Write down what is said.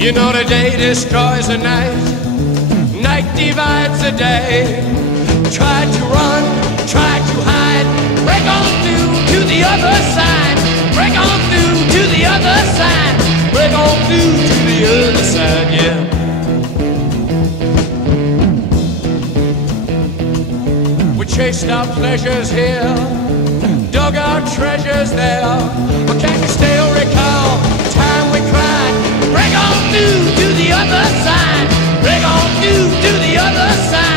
You know the day destroys the night, night divides the day. Try to run, try to hide, break on through to the other side. Break on through to the other side. Break on through to the other side, yeah. We chased our pleasures here, dug our treasures there. But can you still recall the time we cried? Break on through to the other side. Break on through to the other side.